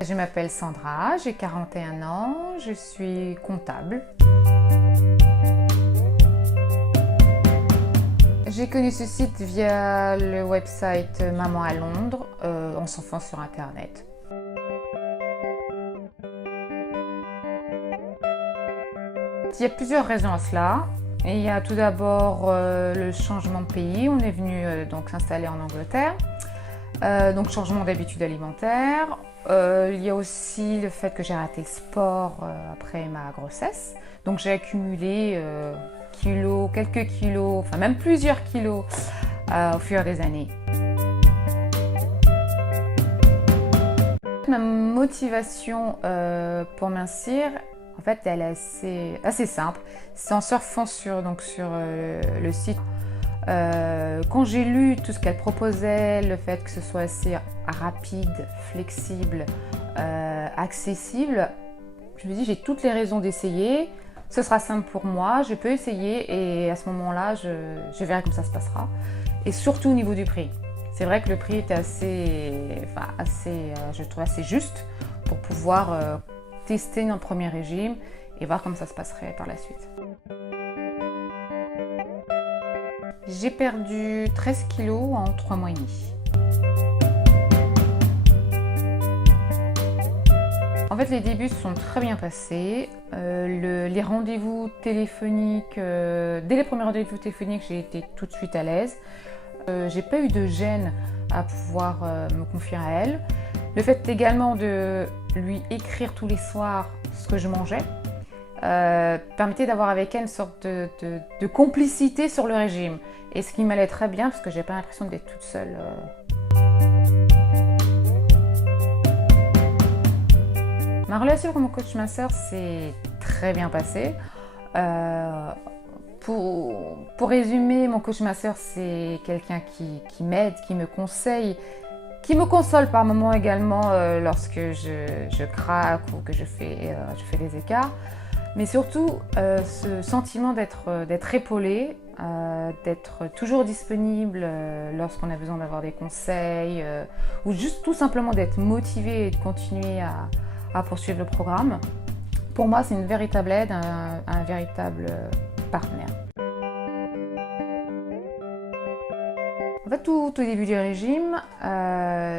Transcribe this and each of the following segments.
Je m'appelle Sandra, j'ai 41 ans, je suis comptable. J'ai connu ce site via le website Maman à Londres, en s'enfonçant sur internet. Il y a plusieurs raisons à cela. Et il y a tout d'abord le changement de pays. On est venu donc s'installer en Angleterre. Donc changement d'habitudes alimentaires. Il y a aussi le fait que j'ai raté le sport après ma grossesse. Donc j'ai accumulé quelques kilos, enfin même plusieurs kilos au fur des années. Ma motivation pour mincir, en fait, elle est assez simple. C'est en surfant sur le site. Quand j'ai lu tout ce qu'elle proposait, le fait que ce soit assez rapide, flexible, accessible, je me dis j'ai toutes les raisons d'essayer. Ce sera simple pour moi, je peux essayer et à ce moment-là, je verrai comment ça se passera. Et surtout au niveau du prix. C'est vrai que le prix était je trouve assez juste pour pouvoir tester un premier régime et voir comment ça se passerait par la suite. J'ai perdu 13 kilos en 3 mois et demi. En fait, les débuts se sont très bien passés. Les rendez-vous téléphoniques, dès les premiers rendez-vous téléphoniques, j'ai été tout de suite à l'aise. J'ai pas eu de gêne à pouvoir me confier à elle. Le fait également de lui écrire tous les soirs ce que je mangeais permettait d'avoir avec elle une sorte de complicité sur le régime. Et ce qui m'allait très bien parce que j'ai pas l'impression d'être toute seule. Ma relation avec mon coach minceur s'est très bien passée. Pour résumer, mon coach minceur, c'est quelqu'un qui m'aide, qui me conseille, qui me console par moments également lorsque je craque ou que je fais des écarts. Mais surtout, ce sentiment d'être épaulé, d'être toujours disponible lorsqu'on a besoin d'avoir des conseils ou juste tout simplement d'être motivé et de continuer à poursuivre le programme. Pour moi, c'est une véritable aide, un véritable partenaire. En fait, tout au début du régime,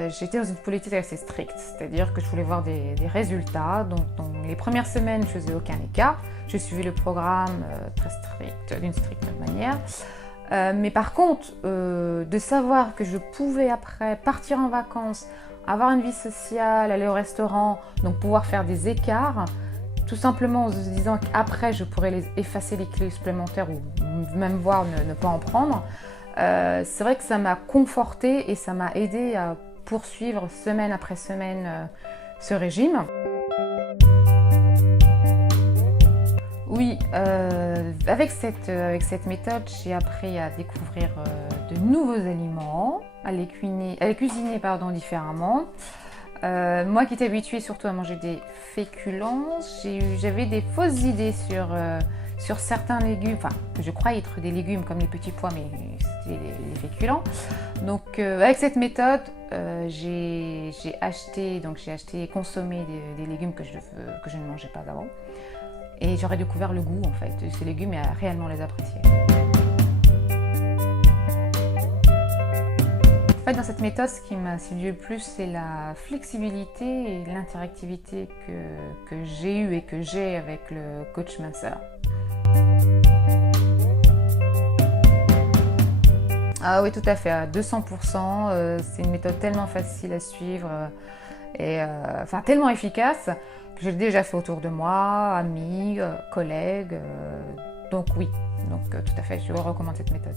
j'étais dans une politique assez stricte, c'est-à-dire que je voulais voir des résultats. Donc, dans les premières semaines, je ne faisais aucun écart. Je suivais le programme très strict, d'une stricte manière. Mais par contre, de savoir que je pouvais après partir en vacances, avoir une vie sociale, aller au restaurant, donc pouvoir faire des écarts, tout simplement en se disant qu'après je pourrais effacer les kilos supplémentaires ou même voir ne pas en prendre, c'est vrai que ça m'a confortée et ça m'a aidée à poursuivre semaine après semaine ce régime. Oui, avec cette méthode, j'ai appris à découvrir de nouveaux aliments, à les cuisiner différemment. Moi qui étais habituée surtout à manger des féculents, j'avais des fausses idées sur certains légumes, enfin que je croyais être des légumes comme les petits pois, mais c'était des féculents. Donc avec cette méthode, j'ai acheté et consommé des légumes que je ne mangeais pas avant. Et j'aurais découvert le goût en fait de ces légumes et à réellement les apprécier. En fait, dans cette méthode, ce qui m'a séduit le plus, c'est la flexibilité et l'interactivité que j'ai eue et que j'ai avec le coach minceur. Ah oui, tout à fait, à 200%. C'est une méthode tellement facile à suivre et tellement efficace que j'ai déjà fait autour de moi, amis, collègues. Donc oui, tout à fait, je recommande cette méthode.